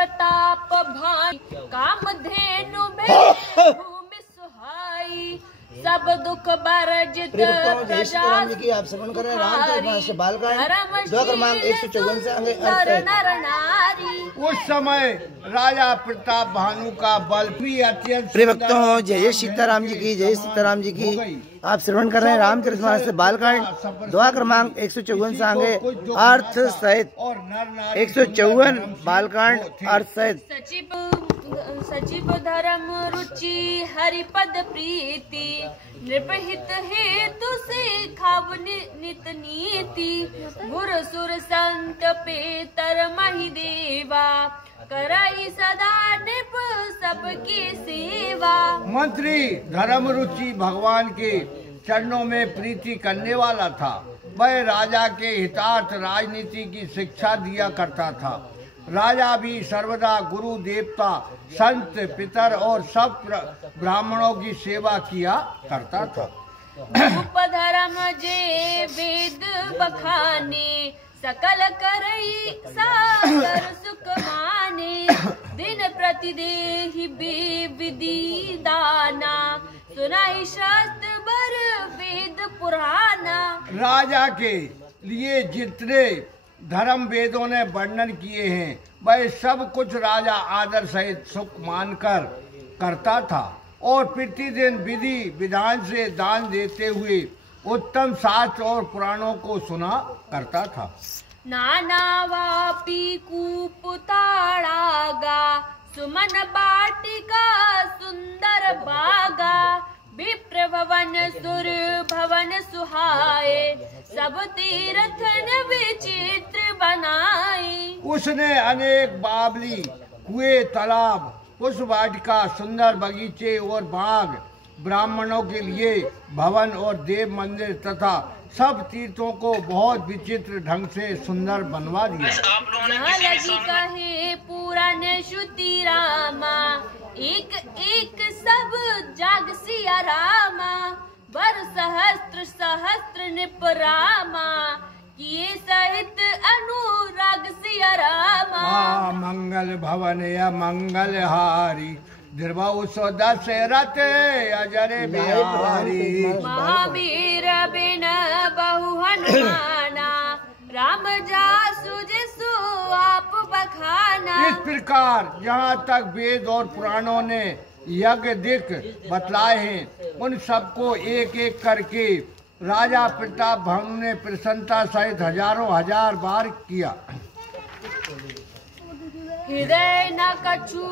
प्रताप भाई कामधेनु भूमि सुहाई सब दुख बरजित आप श्रवण कर रहे हैं रामचरितमानस बालकांड 2 क्रमांक 154 से नर नारी। उस समय राजा प्रताप भानु का बल भी अत्यंत प्रिय भक्तों, जय सीताराम जी की, जय सीताराम जी की। आप श्रवण कर रहे हैं रामचरितमानस बालकांड 2 क्रमांक 154 से आगे अर्थ सहित 154 बालकांड अर्थ सहित। सचिव धर्म रुचि हरिपद प्रीति नृपहित हेतु सिखाव नित नीति गुर सुर संत पेतर महिदेवा करई सदा निप सबकी सेवा। मंत्री धर्म रुचि भगवान के चरणों में प्रीति करने वाला था। वह राजा के हितार्थ राजनीति की शिक्षा दिया करता था। राजा भी सर्वदा गुरु देवता संत पितर और सब ब्राह्मणों की सेवा किया करता था। धर्म जे वेद बखाने सकल करई सागर सुख माने दिन प्रतिदेहि विधि दाना सुनाई शास्त्र बर वेद पुराना। राजा के लिए जितने धर्म वेदों ने वर्णन किए हैं वह सब कुछ राजा आदर सहित सुख मानकर करता था और प्रतिदिन विधि विधान से दान देते हुए उत्तम शास्त्र और पुराणों को सुना करता था। नाना वापी कूप ताड़ागा सुमन बाटिका सुंदर बागा विप्र भवन सुर भवन सुहाए सब तीर्थ विचित्र बनाए। उसने अनेक बावली कुएं तालाब पुष्प वाटिका सुंदर बगीचे और बाग ब्राह्मणों के लिए भवन और देव मंदिर तथा सब तीर्थों को बहुत विचित्र ढंग से सुंदर बनवा दिया। जहाँ लगी कहे पुराण श्रुति रामा एक एक सब जाग सिया रामा बर सहस्त्र सहस्त्र निप रामा किए सहित अनुराग सिया रामा। मंगल भवन या मंगल हारी द्रवौ सो दशरथ अजर बिहारी महावीर बिन बहु हनुमाना राम जासु जिसु आप बखाना। इस प्रकार जहाँ तक वेद और पुराणों ने यज्ञ दिक बतलाए हैं उन सबको एक एक करके राजा प्रताप भानु ने प्रसन्नता सहित हजारों हजार बार किया। हृदय न कछु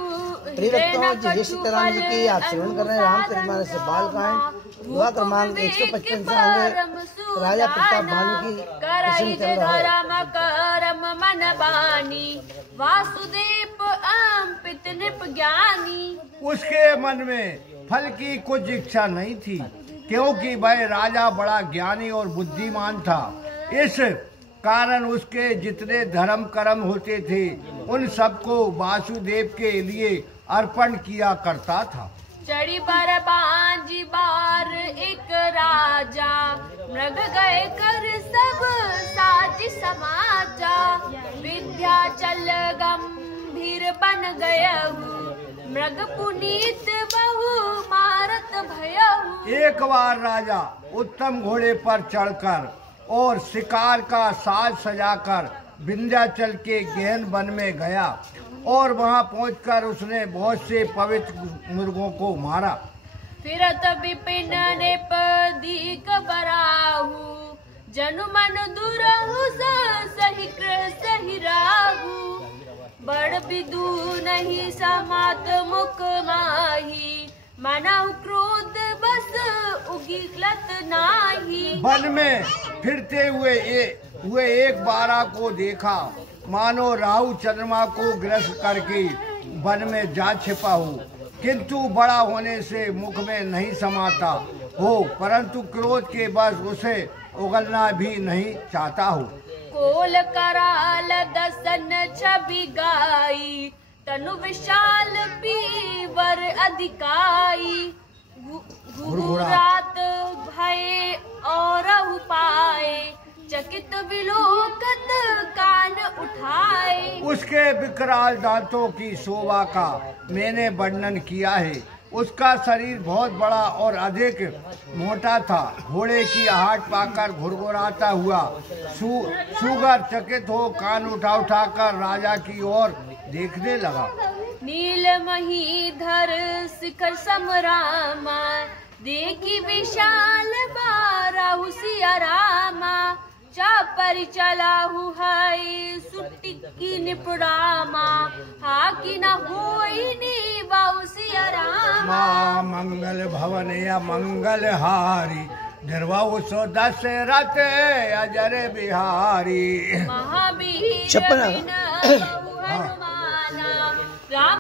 जय सीताराम जी की। आप श्रवण कर रहे हैं रामचरितमानस बालकांड 2 क्रमांक 155 से आगे राजा प्रताप भानु की प्रसन्न चल रहा है। करम मन बानी वासुदेव अम्पित नृप ज्ञानी। उसके मन में फल की कुछ इच्छा नहीं थी क्योंकि वह राजा बड़ा ज्ञानी और बुद्धिमान था। इस कारण उसके जितने धर्म कर्म होते थे उन सबको वासुदेव के लिए अर्पण किया करता था। चढ़ी पर बांजी बार एक राजा मृग गए कर सब साज समाजा विद्याचल गंभीर बन गयहु मृग पुनीत बहु मारत भयहु। एक बार राजा उत्तम घोड़े पर चढ़कर और शिकार का साज सजाकर विंध्याचल के गहन वन में गया और वहां पहुंचकर उसने बहुत से पवित्र मुर्गों को मारा। फिरत विपिन नृप दीक बराहु जनु मन दुरहु सही कृ सही राहु बड़ बिदु नहीं समात मुख माही मनाउ क्रोध बस उगिलत नाही। वन में फिरते हुए एक बारह को देखा मानो राहु चंद्रमा को ग्रस्त करके वन में जा छिपा हो किंतु बड़ा होने से मुख में नहीं समाता हो परंतु क्रोध के बस उसे उगलना भी नहीं चाहता हो। कोल कराल दसन छवि गाई तनु विशाल पीवर अधिकाई घुघुरात भय और उपाय चकित विलोकत कान उठाए। उसके विकराल दांतों की शोभा का मैंने वर्णन किया है। उसका शरीर बहुत बड़ा और अधिक मोटा था। घोड़े की आहट पाकर घुरघुराता हुआ सुगर चकित हो कान उठा उठाकर राजा की ओर देखने लगा। नील महीधर शिखर समरामा, देखी विशाल बाराहु सिया रामा। चापर चलाहु है सुट्टी की निपुड़ामा, हाकी न होई नी बाहु सिया रामा। मंगल भवन या मंगल हारी, निर्वाहु सो दशरथ अजर बिहारी। महावीर छप्पन बिन बहु हनुमाना, राम